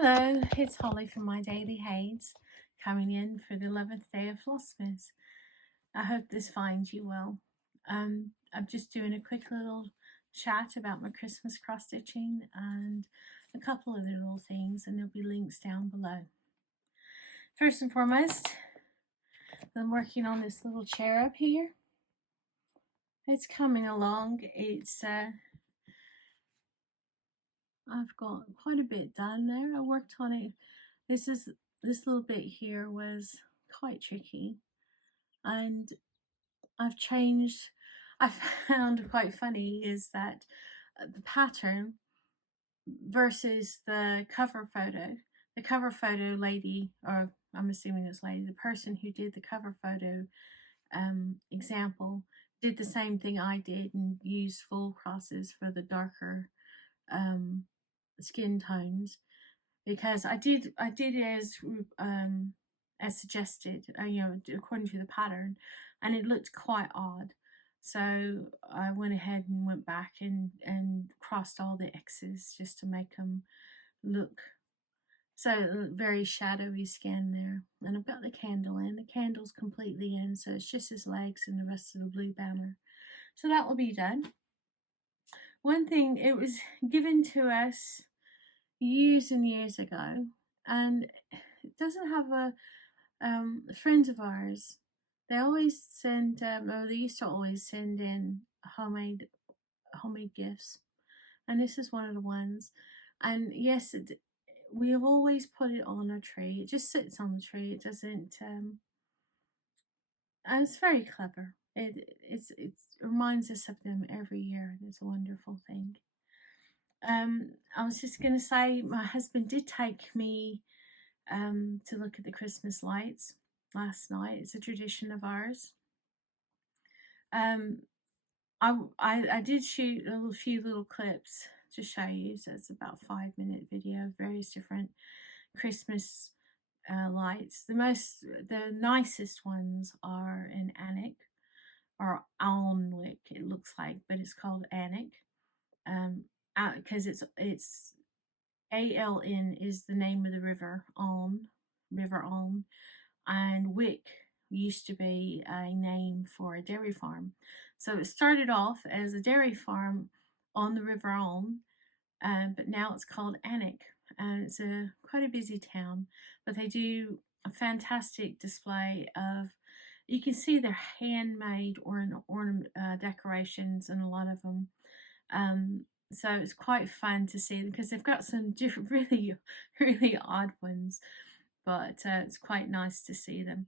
Hello, it's Holly from My Daily Haze, coming in for the 11th day of Flossmas. I hope this finds you well. I'm just doing a quick little chat about my Christmas cross stitching and a couple other little things, and there'll be links down below. First and foremost, I'm working on this little chair up here. It's coming along. I've got quite a bit done there. I worked on it. This little bit here was quite tricky, and I've changed. I found quite funny is that the pattern versus the cover photo. The cover photo lady, or I'm assuming it's lady, the person who did the cover photo example did the same thing I did and used full crosses for the darker skin tones, because I did it as suggested, according to the pattern, and it looked quite odd. So I went ahead and went back and crossed all the X's just to make them look very shadowy skin there. And I've got the candle in. The candle's completely in, so it's just his legs and the rest of the blue banner. So that will be done. One thing, it was given to us years and years ago, and it doesn't have a friends of ours. They always send, they used to always send in homemade gifts, and this is one of the ones. And yes, we have always put it on a tree. It just sits on the tree. It doesn't. And it's very clever. It reminds us of them every year, and it's a wonderful thing. I was just going to say, my husband did take me to look at the Christmas lights last night. It's a tradition of ours. I did shoot a few little clips to show you, so it's about a 5-minute video of various different Christmas lights. The nicest ones are in Alnwick, or Alnwick it looks like, but it's called Alnwick, because it's ALN is the name of the river Aln, and Wick used to be a name for a dairy farm. So it started off as a dairy farm on the River Aln, but now it's called Alnwick, and it's quite a busy town. But they do a fantastic display of, you can see their handmade ornament decorations, and a lot of them. So it's quite fun to see them, because they've got some different, really, really odd ones, but it's quite nice to see them.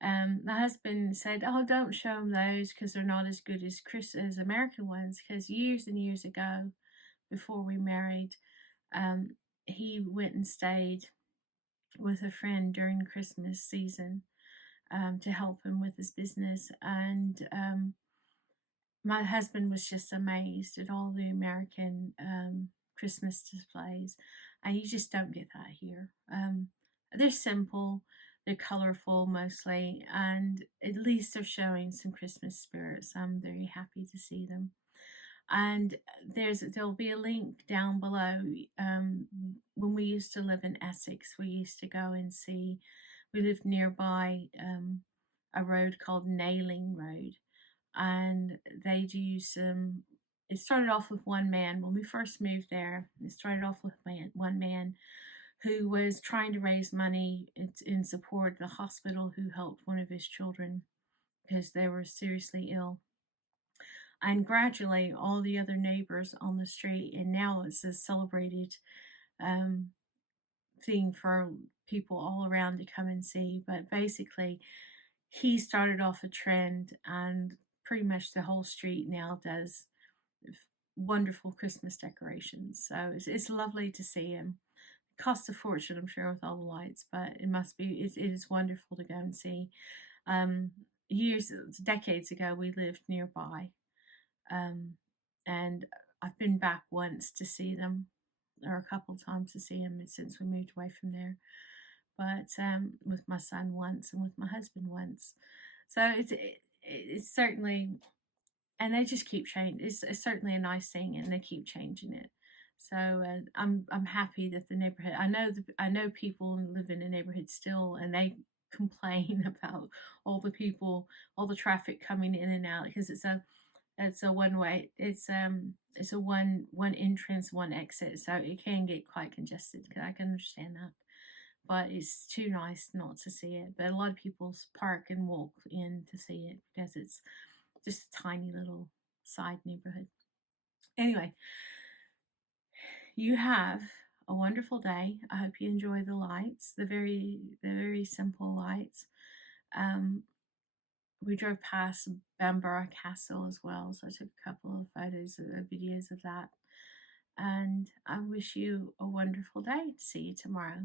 My husband said, "Oh, don't show them those, because they're not as good as American ones." Because years and years ago, before we married, he went and stayed with a friend during Christmas season to help him with his business, and my husband was just amazed at all the American Christmas displays, and you just don't get that here. They're simple, they're colorful mostly, and at least they're showing some Christmas spirit, so I'm very happy to see them. And there'll be a link down below. When we used to live in Essex, we used to go and see, we lived nearby a road called Nailing Road, and they do some, it started off with one man. When we first moved there, it started off with one man who was trying to raise money in support of the hospital who helped one of his children because they were seriously ill. And gradually all the other neighbors on the street, and now it's a celebrated thing for people all around to come and see. But basically he started off a trend, and pretty much the whole street now does wonderful Christmas decorations. So it's lovely to see him. It costs a fortune, I'm sure, with all the lights, but it is wonderful to go and see. Decades ago, we lived nearby, and I've been back once to see them, or a couple of times to see them since we moved away from there. But with my son once, and with my husband once. So it's certainly, and they just keep changing. It's certainly a nice thing, and they keep changing it. So I'm happy that the neighborhood. I know people live in the neighborhood still, and they complain about all the people, all the traffic coming in and out, because it's a one way. It's a one entrance, one exit, so it can get quite congested. I can understand that, but it's too nice not to see it. But a lot of people park and walk in to see it because it's just a tiny little side neighborhood. Anyway, you have a wonderful day. I hope you enjoy the lights, the very simple lights. Um, we drove past Bambara Castle as well, so I took a couple of photos, videos of that. And I wish you a wonderful day. See you tomorrow.